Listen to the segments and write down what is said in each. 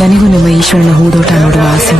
ನನಗೂ ನಿಮ್ಮ ಈಶ್ವರನ ಹೂದೋಟ ನೋಡುವ ಆಸೆ.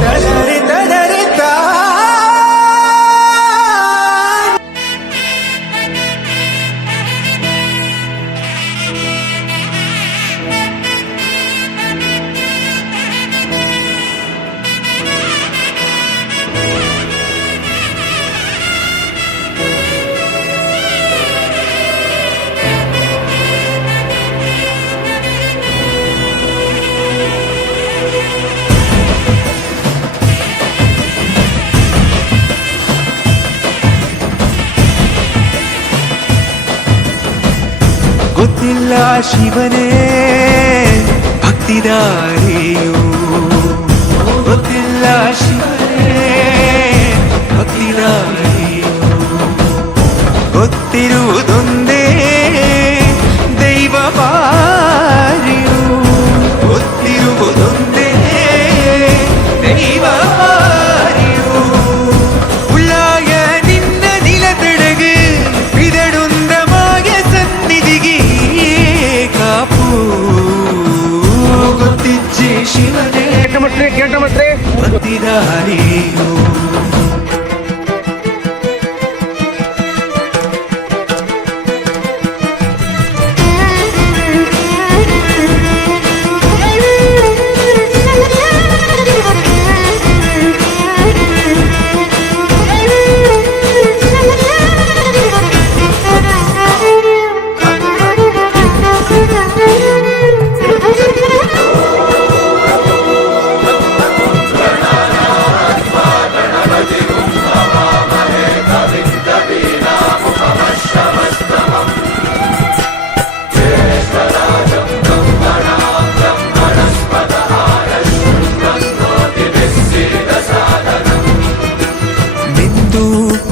ಗೊತ್ತಿಲ್ಲ ಶಿವನೇ ಭಕ್ತಿದಾರಿಯು, ಗೊತ್ತಿಲ್ಲ ಶಿವನೇ ಭಕ್ತಿದಾರಿಯು, ಗೊತ್ತಿರುವುದೊಂದೇ ದೈವ ಬಾರಿಯು, ಗೊತ್ತಿರುವುದೊಂದೇ ದೈವ ಬಾರಿಯು. ಉಳ್ಳಾಯ ನಿನ್ನ ನಿಲತಡಗು ಬಿದಡುಂದ ಮಾಯ ಸನ್ನಿಧಿಗೆ ಕಾಪು, ಗೊತ್ತಿಜ್ಜೆ ಶಿವನೇ ಭಕ್ತಿದಾರಿಯು.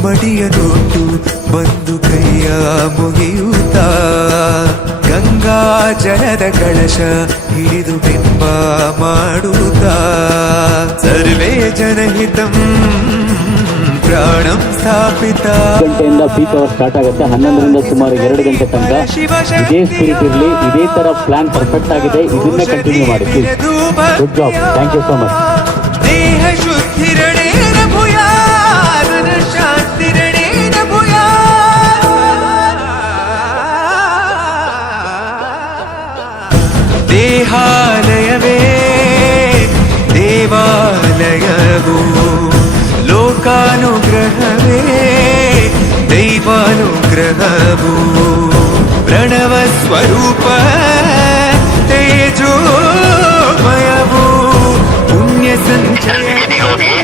ಮಡಿಯನೊಟ್ಟು ಬಂದು ಕೈಯ ಮುಗಿಯುತ್ತ ಗಂಗಾ ಜಲದ ಕಳಶ ಹಿಡಿದು ಬಿಂಬ ಮಾಡುತ್ತ ಸರ್ವೇ ಜನಹಿತಂ ಪ್ರಾಣಂ ಸ್ಥಾಪಿತ. ಗಂಟೆಯಿಂದ ಪೀಕ್ ಅವರ್ ಸ್ಟಾರ್ಟ್ ಆಗುತ್ತೆ. 11ರಿಂದ ಸುಮಾರು 2 ಗಂಟೆ ತನಕ ಇದೇ ಸ್ಪಿರಿಟ್ ಇರಲಿ. ಇದೇ ತರ ಪ್ಲಾನ್ ಪರ್ಫೆಕ್ಟ್ ಆಗಿದೆ. ಇದನ್ನೇ ಕಂಟಿನ್ಯೂ ಮಾಡಿ. Good job. Thank you so much. ದೇಹ ಶುದ್ಧಿರಣೆ ದೇಹಾಲಯವೇ ದೇವಾಲಯವು, ಲೋಕಾನುಗ್ರಹವೇ ದೈವಾನುಗ್ರಹವು, ಪ್ರಣವ ಸ್ವರೂಪ ತೇಜೋಮಯವು, ಪುಣ್ಯ ಸಂಚಯವೇ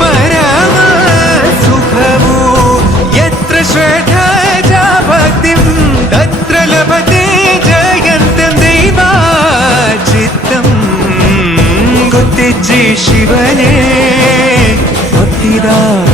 ಪರಮ ಸುಖವು, ಯತ್ರ ಶ್ರದ್ಧಾ ಚ ಭಕ್ತಿಂ ತತ್ರ ಲಭತೆ ಜಯಂತಂ ದೈವಾಚಿತ್ತಂ. ಗೊತ್ತಿಜ್ಜಿ ಶಿವನೇ ಭಕ್ತಿದಾರಿಯು.